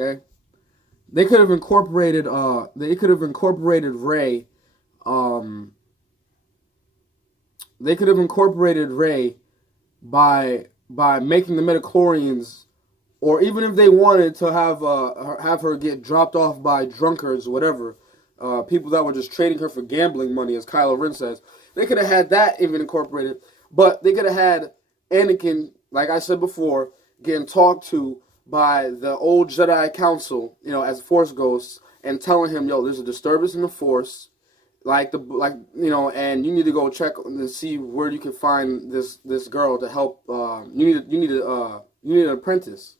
Okay, they could have incorporated. They could have incorporated Rey. Um, they could have incorporated Rey by making the midichlorians, or even if they wanted to have her get dropped off by drunkards, whatever, people that were just trading her for gambling money, as Kylo Ren says, they could have had that even incorporated. But they could have had Anakin, like I said before, getting talked to by the old Jedi Council, as Force ghosts, and telling him, "Yo, there's a disturbance in the Force, and you need to go check and see where you can find this girl to help. You need an apprentice.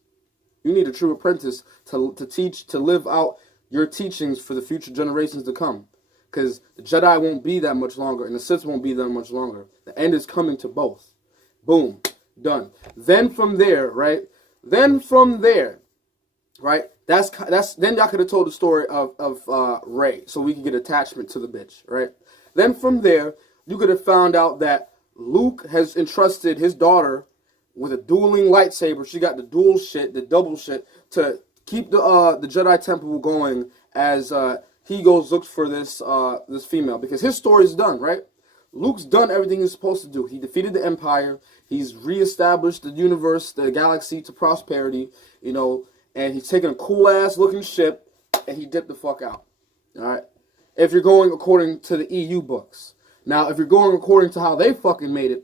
You need a true apprentice to teach, to live out your teachings for the future generations to come. Because the Jedi won't be that much longer, and the Sith won't be that much longer. The end is coming to both. Boom. Done. Then from there, right? Then y'all could have told the story of Rey, so we could get attachment to the bitch, right? Then from there, you could have found out that Luke has entrusted his daughter with a dueling lightsaber. She got the dual shit, the double shit, to keep the Jedi Temple going as he looks for this female, because his story is done, right? Luke's done everything he's supposed to do. He defeated the Empire. He's reestablished the universe, the galaxy to prosperity, and he's taken a cool-ass looking ship, and he dipped the fuck out, all right? If you're going according to the EU books. Now, if you're going according to how they fucking made it,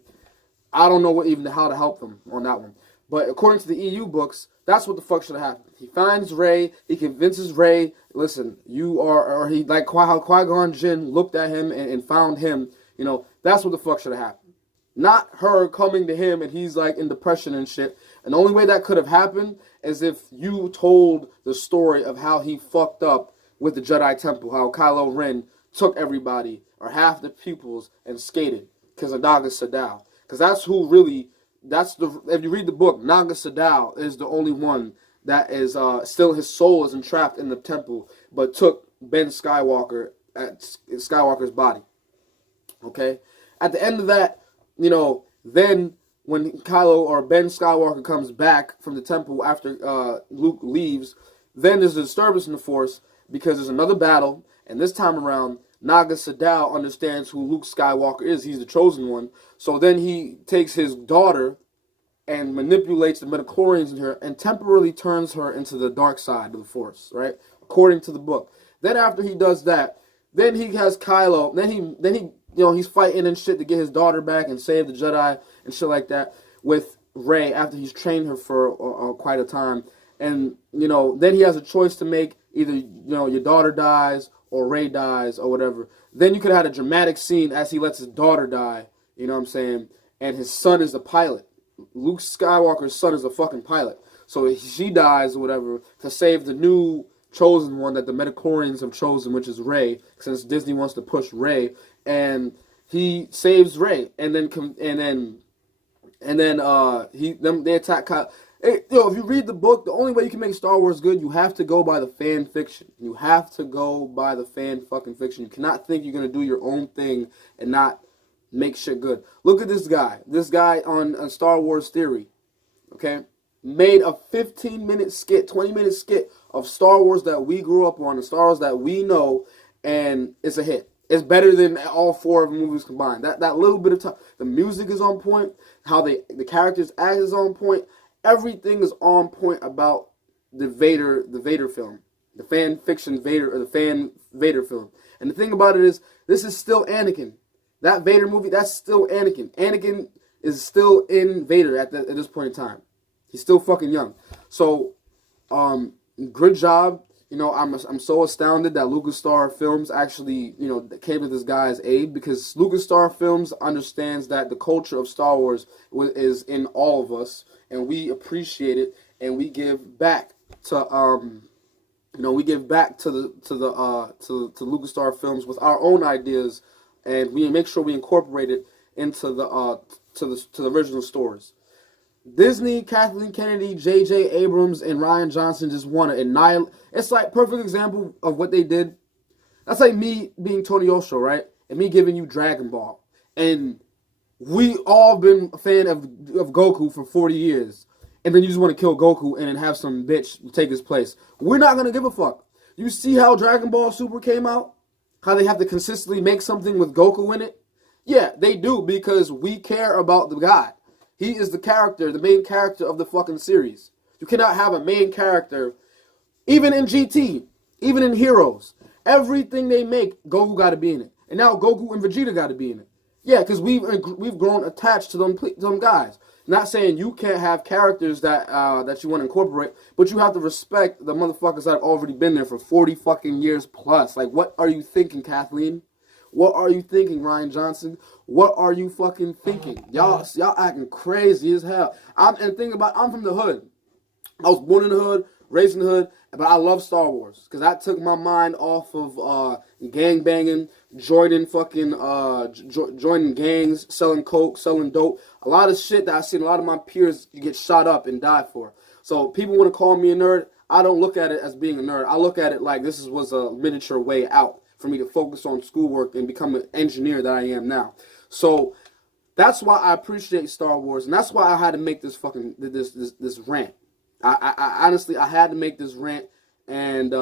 I don't know how to help them on that one. But according to the EU books, that's what the fuck should have happened. He finds Rey. He convinces Rey, listen, you are, or he, like how Qui-Gon Jinn looked at him and found him, that's what the fuck should have happened. Not her coming to him and he's like in depression and shit. And the only way that could have happened is if you told the story of how he fucked up with the Jedi Temple, how Kylo Ren took everybody, or half the pupils, and skated, because of Naga Sadow. Because that's who really, if you read the book, Naga Sadow is the only one that is, still his soul is entrapped in the temple, but took Ben Skywalker, at Skywalker's body. Okay? At the end of that, then when Kylo or Ben Skywalker comes back from the temple after Luke leaves, then there's a disturbance in the Force, because there's another battle, and this time around, Naga Sadow understands who Luke Skywalker is. He's the chosen one. So then he takes his daughter and manipulates the midichlorians in her and temporarily turns her into the dark side of the Force, right? According to the book. Then after he does that, then he has Kylo. Then he he's fighting and shit to get his daughter back and save the Jedi and shit like that with Rey after he's trained her for quite a time. And, then he has a choice to make. Either, your daughter dies or Rey dies or whatever. Then you could have had a dramatic scene as he lets his daughter die, you know what I'm saying? And his son is the pilot. Luke Skywalker's son is a fucking pilot. So she dies or whatever to save the new chosen one that the midichlorians have chosen, which is Rey, since Disney wants to push Rey. And he saves Rey. And then they attack Kyle. Hey, if you read the book, the only way you can make Star Wars good, you have to go by the fan fiction. You have to go by the fan fucking fiction. You cannot think you're going to do your own thing and not make shit good. Look at this guy. This guy on Star Wars Theory, okay, made a 15-minute skit, 20-minute skit of Star Wars that we grew up on, the Star Wars that we know, and it's a hit. It's better than all four of the movies combined. That little bit of time. The music is on point. How the characters act is on point. Everything is on point about the Vader film, the fan fiction Vader, or the fan Vader film. And the thing about it is, this is still Anakin. That Vader movie, that's still Anakin. Anakin is still in Vader at this point in time. He's still fucking young. So, good job. I'm so astounded that Lucastar Films actually, came to this guy's aid, because Lucastar Films understands that the culture of Star Wars is in all of us, and we appreciate it, and we give back to Lucastar Films with our own ideas, and we make sure we incorporate it into the original stories. Disney, Kathleen Kennedy, J.J. Abrams, and Rian Johnson just want to annihilate. It's like perfect example of what they did. That's like me being Tony Osho, right? And me giving you Dragon Ball. And we all been a fan of Goku for 40 years. and then you just want to kill Goku and then have some bitch take his place. We're not gonna give a fuck. You see how Dragon Ball Super came out? How they have to consistently make something with Goku in it? Yeah, they do, because we care about the guy. He is the character, the main character of the fucking series. You cannot have a main character, even in GT, even in Heroes. Everything they make, Goku got to be in it. And now Goku and Vegeta got to be in it. Yeah, because we've grown attached to them guys. Not saying you can't have characters that you want to incorporate, but you have to respect the motherfuckers that have already been there for 40 fucking years plus. Like, what are you thinking, Kathleen? What are you thinking, Ryan Johnson? What are you fucking thinking? Y'all acting crazy as hell. I'm from the hood. I was born in the hood, raised in the hood, but I love Star Wars because that took my mind off of gang banging, joining gangs, selling coke, selling dope. A lot of shit that I seen a lot of my peers get shot up and die for. So people want to call me a nerd. I don't look at it as being a nerd. I look at it like was a miniature way out for me to focus on schoolwork and become an engineer that I am now. So that's why I appreciate Star Wars, and that's why I had to make this fucking this rant. I honestly, I had to make this rant, and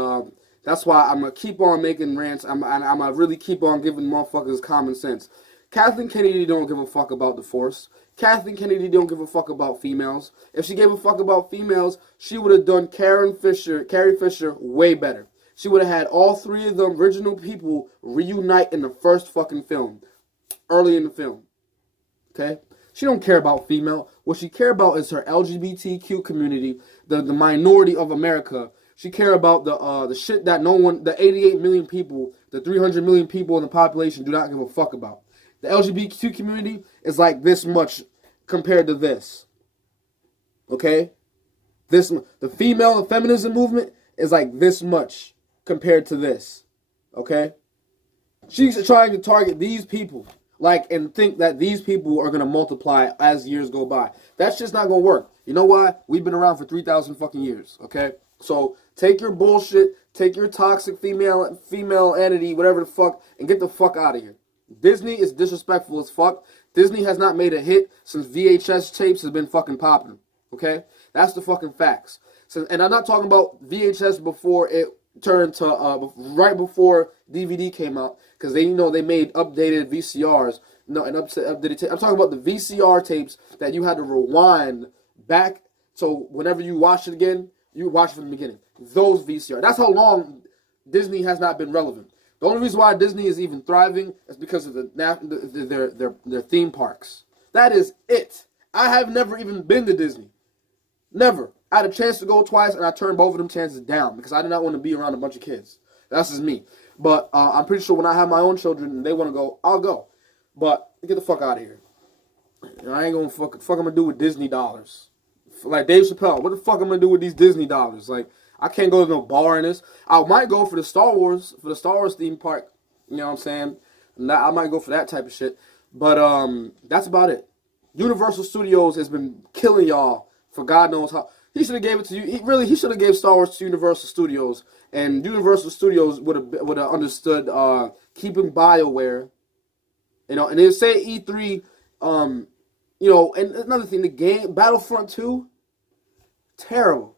that's why I'm gonna keep on making rants. I'm gonna really keep on giving motherfuckers common sense. Kathleen Kennedy don't give a fuck about the Force. Kathleen Kennedy don't give a fuck about females. If she gave a fuck about females, she would have done Carrie Fisher way better. She would have had all three of the original people reunite in the first fucking film, early in the film. Okay? She don't care about female. What she care about is her LGBTQ community, the minority of America. She care about the shit that the 88 million people, the 300 million people in the population do not give a fuck about. The LGBTQ community is like this much compared to this. Okay? The female and feminism movement is like this much compared to this. Okay? She's trying to target these people. And think that these people are going to multiply as years go by. That's just not going to work. You know why? We've been around for 3,000 fucking years, okay? So take your bullshit, take your toxic female entity, whatever the fuck, and get the fuck out of here. Disney is disrespectful as fuck. Disney has not made a hit since VHS tapes has been fucking popping, okay? That's the fucking facts. And I'm not talking about VHS before it turned to right before DVD came out, because they made updated VCRs. No, and updated tape. I'm talking about the VCR tapes that you had to rewind back. So whenever you watch it again, you watch it from the beginning. Those VCR. That's how long Disney has not been relevant. The only reason why Disney is even thriving is because of their theme parks. That is it. I have never even been to Disney. Never. I had a chance to go twice, and I turned both of them chances down because I did not want to be around a bunch of kids. That's just me. But I'm pretty sure when I have my own children and they want to go, I'll go. But get the fuck out of here. I ain't gonna fuck I'm gonna do with Disney dollars. Like Dave Chappelle, what the fuck I'm gonna do with these Disney dollars? Like, I can't go to no bar in this. I might go for the Star Wars theme park. You know what I'm saying? I might go for that type of shit. But that's about it. Universal Studios has been killing y'all for God knows how. He should have gave it to you. He should have gave Star Wars to Universal Studios, and Universal Studios would have understood keeping BioWare. And they say E3. And another thing, the game Battlefront 2, terrible.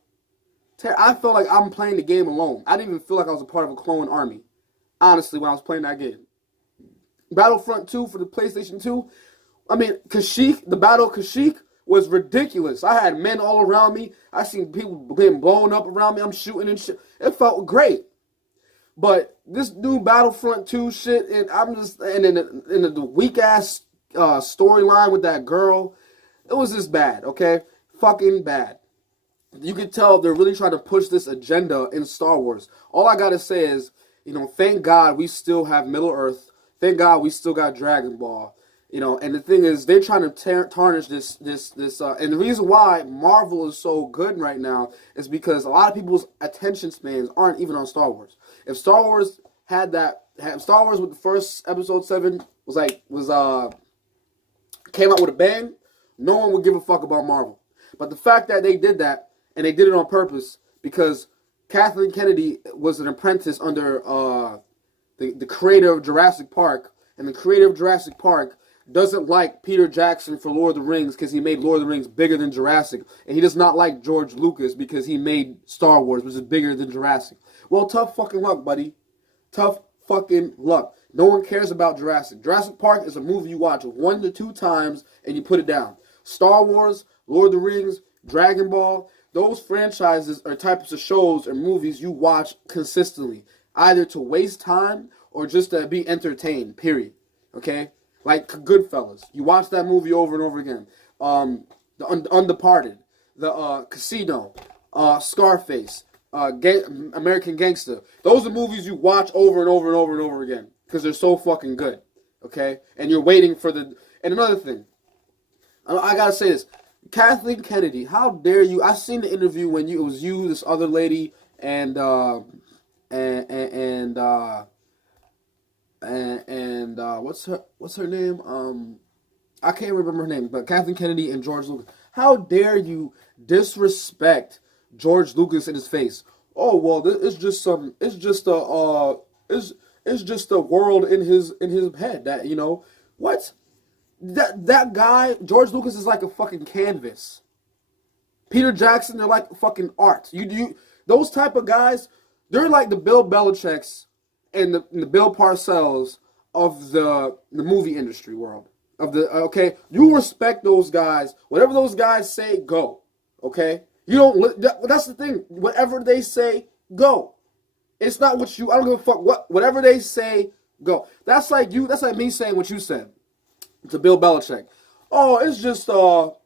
I felt like I'm playing the game alone. I didn't even feel like I was a part of a clone army. Honestly, when I was playing that game, Battlefront 2 for the PlayStation 2. I mean, the Battle of Kashyyyk was ridiculous. I had men all around me. I seen people getting blown up around me. I'm shooting and shit. It felt great. But this new Battlefront 2 shit, and in the weak ass storyline with that girl, it was just bad. Okay, fucking bad. You could tell they're really trying to push this agenda in Star Wars. All I gotta say is, thank God we still have Middle Earth. Thank God we still got Dragon Ball. And the thing is, they're trying to tarnish this, and the reason why Marvel is so good right now is because a lot of people's attention spans aren't even on Star Wars. If Star Wars Star Wars with the first episode 7 came out with a bang, no one would give a fuck about Marvel. But the fact that they did that, and they did it on purpose, because Kathleen Kennedy was an apprentice under the creator of Jurassic Park, and the creator of Jurassic Park doesn't like Peter Jackson for Lord of the Rings because he made Lord of the Rings bigger than Jurassic. And he does not like George Lucas because he made Star Wars, which is bigger than Jurassic. Well, tough fucking luck, buddy. Tough fucking luck. No one cares about Jurassic. Jurassic Park is a movie you watch 1 to 2 times and you put it down. Star Wars, Lord of the Rings, Dragon Ball, those franchises are types of shows or movies you watch consistently, either to waste time or just to be entertained, period. Okay? Like Goodfellas. You watch that movie over and over again. The Undeparted, the Casino, Scarface, American Gangster. Those are movies you watch over and over and over and over again because they're so fucking good. Okay? And you're waiting for the... And another thing, I gotta say this. Kathleen Kennedy, how dare you? I seen the interview when it was you, this other lady, and what's her name? I can't remember her name, but Kathleen Kennedy and George Lucas. How dare you disrespect George Lucas in his face? Oh well, it's just a world in his head that, you know, what? That guy, George Lucas, is like a fucking canvas. Peter Jackson, they're like fucking art. Those type of guys, they're like the Bill Belichick's and the Bill Parcells of the movie industry world. Okay, you respect those guys. Whatever those guys say, go. Okay, you don't. That's the thing. Whatever they say, go. It's not what you. I don't give a fuck. Whatever they say, go. That's like you. That's like me saying what you said to Bill Belichick. Oh, it's just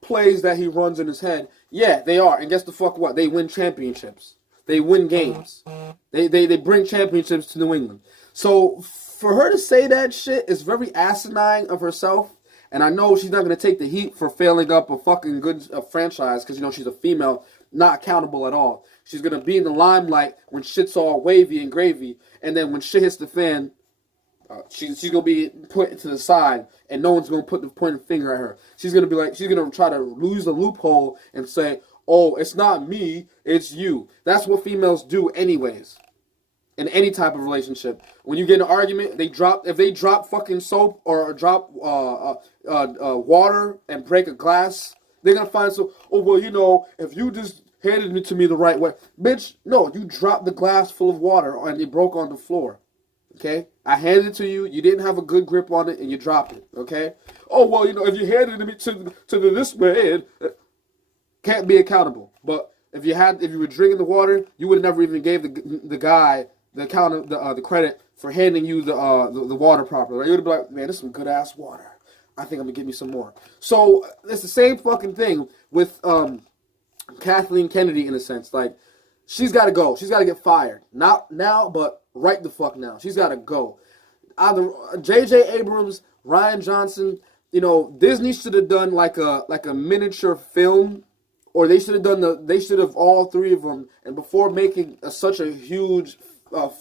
plays that he runs in his head. Yeah, they are. And guess the fuck what? They win championships. They win games. They bring championships to New England. So for her to say that shit is very asinine of herself. And I know she's not going to take the heat for failing up a fucking good franchise because, you know, she's a female, not accountable at all. She's going to be in the limelight when shit's all wavy and gravy. And then when shit hits the fan, she's going to be put to the side and no one's going to point a finger at her. She's going to be like, she's going to try to lose the loophole and say, oh, it's not me, it's you. That's what females do anyways. In any type of relationship. When you get in an argument, if they drop fucking soap or drop water and break a glass, they're going to find oh, well, you know, if you just handed it to me the right way. Bitch, no, you dropped the glass full of water and it broke on the floor. Okay? I handed it to you, you didn't have a good grip on it, and you dropped it. Okay? Oh, well, you know, if you handed it to this way, can't be accountable. But if you were drinking the water, you would have never even gave the guy the credit for handing you the water properly. Right? You would have been like, man, this is some good ass water. I think I'm gonna give me some more. So it's the same fucking thing with Kathleen Kennedy in a sense. Like, she's got to go. She's got to get fired. Not now, but right the fuck now. She's got to go. Either J.J. Abrams, Rian Johnson, you know, Disney should have done like a miniature film. Or they should have all three of them, and before making such a huge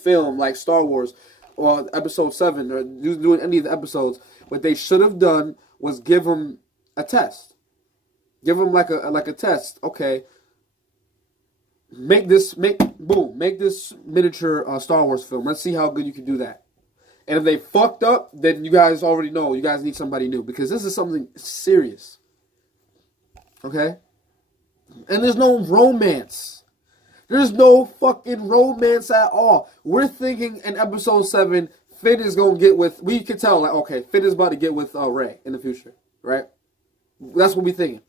film like Star Wars or Episode 7 or doing any of the episodes, what they should have done was give them a test. Give them like a test. Okay, make this miniature Star Wars film. Let's see how good you can do that. And if they fucked up, then you guys already know you guys need somebody new because this is something serious. Okay. And there's no romance. There's no fucking romance at all. We're thinking in Episode 7, Finn is going to get with... We can tell, like, okay, Finn is about to get with Rey in the future, right? That's what we're thinking.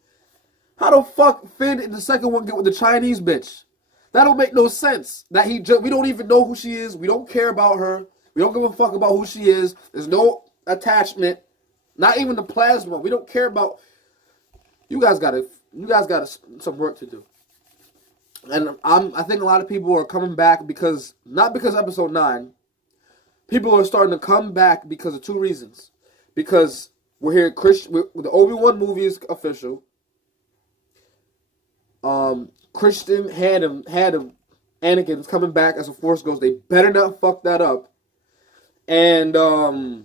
How the fuck Finn in the second one get with the Chinese bitch? That don't make no sense. We don't even know who she is. We don't care about her. We don't give a fuck about who she is. There's no attachment. Not even the plasma. We don't care about... You guys got some work to do. And I think a lot of people are coming back not because Episode 9. People are starting to come back because of two reasons. Because we're here, the Obi-Wan movie is official. Christian had him. Anakin's coming back as a Force Ghost. They better not fuck that up. And the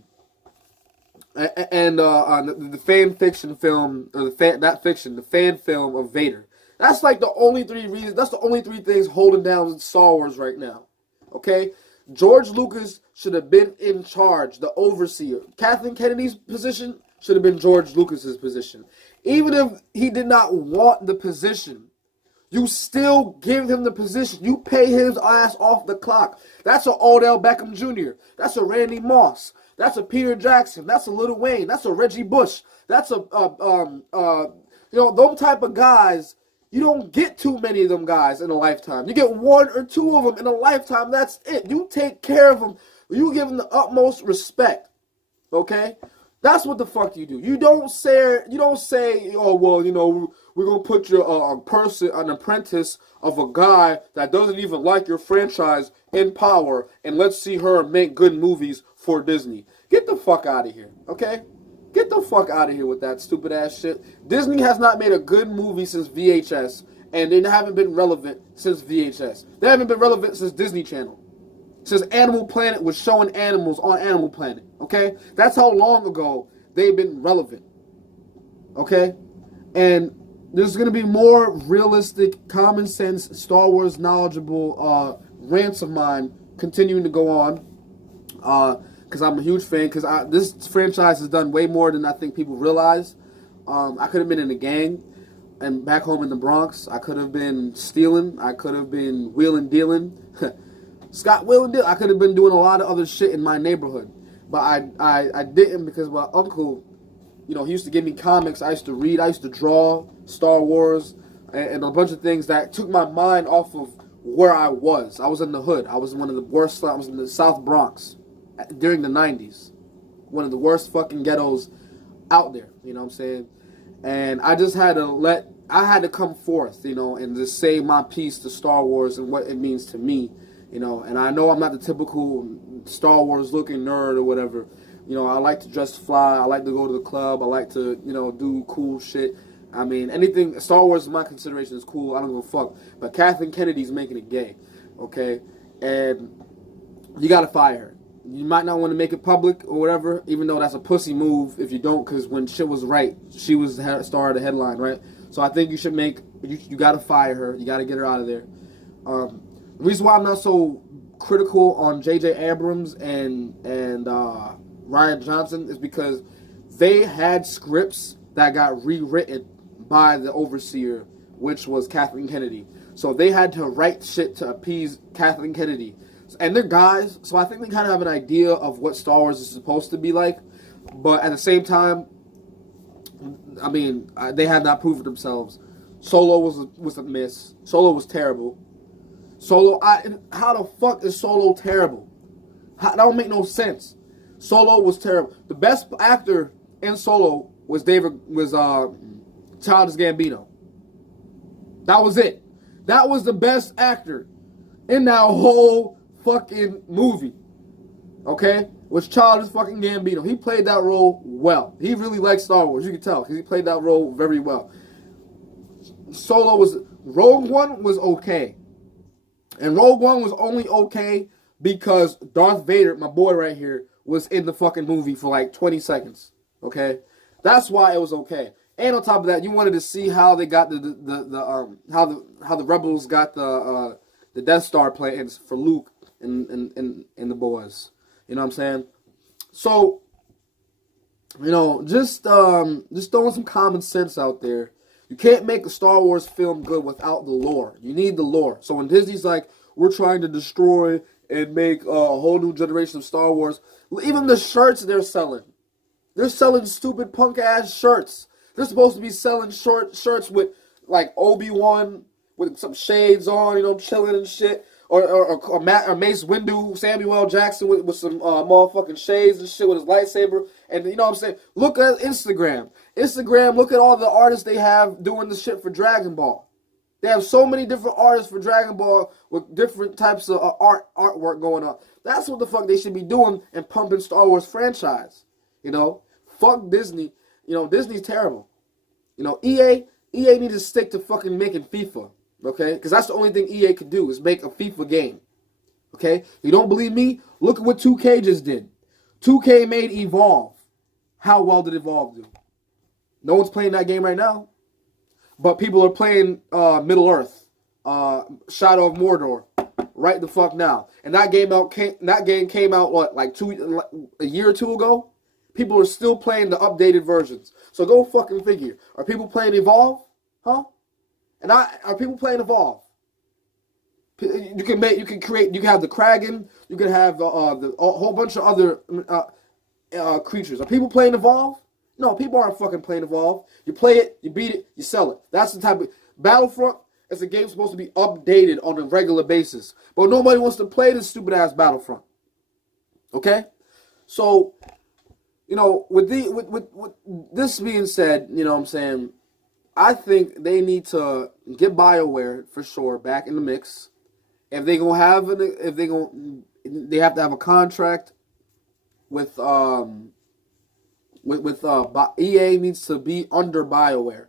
fan fiction film, or the fan film of Vader. That's like the only three reasons. That's the only three things holding down Star Wars right now. Okay, George Lucas should have been in charge, the overseer. Kathleen Kennedy's position, should have been George Lucas's position. Even if he did not want the position, you still give him the position. You pay his ass off the clock. That's a Odell Beckham Jr. That's a Randy Moss. That's a Peter Jackson. That's a Lil Wayne. That's a Reggie Bush. That's a those type of guys. You don't get too many of them guys in a lifetime. You get one or two of them in a lifetime. That's it. You take care of them. You give them the utmost respect. Okay? That's what the fuck you do. You don't say, oh, well, we're going to put an apprentice of a guy that doesn't even like your franchise in power, and let's see her make good movies for Disney. Get the fuck out of here, okay? Get the fuck out of here with that stupid ass shit. Disney has not made a good movie since VHS, and they haven't been relevant since VHS. They haven't been relevant since Disney Channel. Since Animal Planet was showing animals on Animal Planet, okay? That's how long ago they've been relevant, okay? And there's going to be more realistic, common sense, Star Wars knowledgeable rants of mine continuing to go on because I'm a huge fan, because this franchise has done way more than I think people realize. I could have been in a gang and back home in the Bronx. I could have been stealing. I could have been wheeling dealing. Scott Will and Dill. I could have been doing a lot of other shit in my neighborhood, but I didn't, because my uncle, he used to give me comics. I used to read. I used to draw Star Wars and a bunch of things that took my mind off of where I was. I was in the hood. I was in one of the worst. I was in the South Bronx during the 90s. One of the worst fucking ghettos out there. You know what I'm saying? And I just had to come forth, and just say my piece to Star Wars and what it means to me. And I know I'm not the typical Star Wars looking nerd or whatever. I like to dress fly. I like to go to the club. I like to, do cool shit. I mean, anything, Star Wars in my consideration is cool. I don't give a fuck. But Kathleen Kennedy's making it gay, okay? And you gotta fire her. You might not want to make it public or whatever, even though that's a pussy move if you don't, because when shit was right, she was the star of the headline, right? So I think you gotta fire her. You gotta get her out of there. The reason why I'm not so critical on J.J. Abrams and Rian Johnson is because they had scripts that got rewritten by the overseer, which was Kathleen Kennedy. So they had to write shit to appease Kathleen Kennedy. And they're guys, so I think they kind of have an idea of what Star Wars is supposed to be like. But at the same time, I mean, they had not proven themselves. Solo was a miss. Solo was terrible. Solo, how the fuck is Solo terrible? That don't make no sense. Solo was terrible. The best actor in Solo was Childish Gambino. That was it. That was the best actor in that whole fucking movie. Okay? Was Childish fucking Gambino. He played that role well. He really liked Star Wars. You can tell, because he played that role very well. Rogue One was okay. And Rogue One was only okay because Darth Vader, my boy right here, was in the fucking movie for like 20 seconds. Okay? That's why it was okay. And on top of that, you wanted to see how they got how the rebels got the Death Star plans for Luke and the boys. You know what I'm saying? So, just throwing some common sense out there. You can't make a Star Wars film good without the lore. You need the lore. So when Disney's like, we're trying to destroy and make a whole new generation of Star Wars, even the shirts they're selling stupid punk-ass shirts. They're supposed to be selling shirts with, like, Obi-Wan with some shades on, chilling and shit. Or Mace Windu, Samuel L. Jackson with some motherfucking shades and shit with his lightsaber. And you know what I'm saying? Look at Instagram. Look at all the artists they have doing the shit for Dragon Ball. They have so many different artists for Dragon Ball with different types of artwork going on. That's what the fuck they should be doing and pumping Star Wars franchise. Fuck Disney. Disney's terrible. EA needs to stick to fucking making FIFA. Okay? Because that's the only thing EA could do is make a FIFA game. Okay? You don't believe me? Look at what 2K just did. 2K made Evolve. How well did Evolve do? No one's playing that game right now. But people are playing Middle Earth. Shadow of Mordor. Right the fuck now. And that game came out what, like a year or two ago? People are still playing the updated versions. So go fucking figure. Are people playing Evolve? Huh? Are people playing Evolve? You can have the Kraken. You can have a whole bunch of other creatures. Are people playing Evolve? No, people aren't fucking playing Evolve. You play it, you beat it, you sell it. That's the type of Battlefront. It's a game supposed to be updated on a regular basis, but nobody wants to play this stupid ass Battlefront. Okay, so with this being said, you know what I'm saying, I think they need to get BioWare for sure back in the mix. If they gonna have they have to have a contract with EA needs to be under BioWare.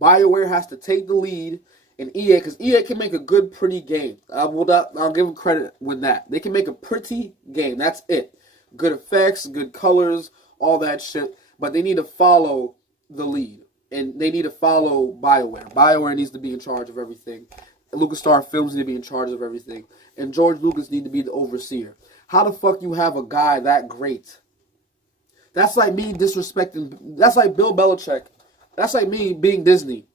BioWare has to take the lead in EA because EA can make a good, pretty game. I'll give them credit with that. They can make a pretty game. That's it. Good effects, good colors, all that shit. But they need to follow the lead. And they need to follow BioWare. BioWare needs to be in charge of everything. LucasStar Films need to be in charge of everything. And George Lucas need to be the overseer. How the fuck you have a guy that great? That's like me disrespecting... That's like Bill Belichick. That's like me being Disney.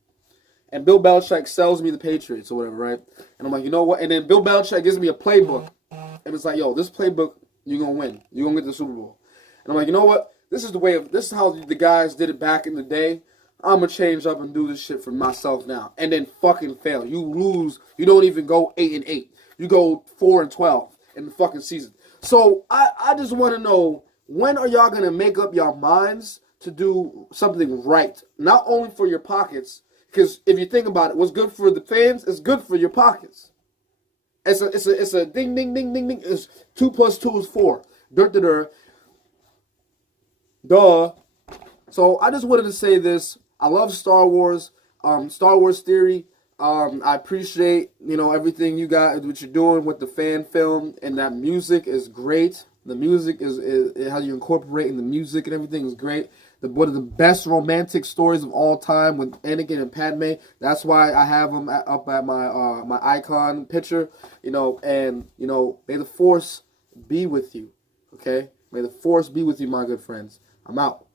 And Bill Belichick sells me the Patriots or whatever, right? And I'm like, you know what? And then Bill Belichick gives me a playbook. And it's like, yo, this playbook, you're going to win. You're going to get the Super Bowl. And I'm like, you know what? This is how the guys did it back in the day. I'm going to change up and do this shit for myself now. And then fucking fail. You lose. You don't even go 8-8. You go 4-12 in the fucking season. So I just want to know, when are y'all going to make up your minds to do something right? Not only for your pockets, because if you think about it, what's good for the fans is good for your pockets. It's a ding, ding, ding, ding, ding. It's 2 + 2 is 4. Duh. So I just wanted to say this. I love Star Wars. Star Wars Theory. I appreciate, everything you got, what you're doing with the fan film, and that music is great. The music is how you're incorporating the music and everything is great. One of the best romantic stories of all time with Anakin and Padme. That's why I have them up at my my icon picture. And may the Force be with you. Okay, may the Force be with you, my good friends. I'm out.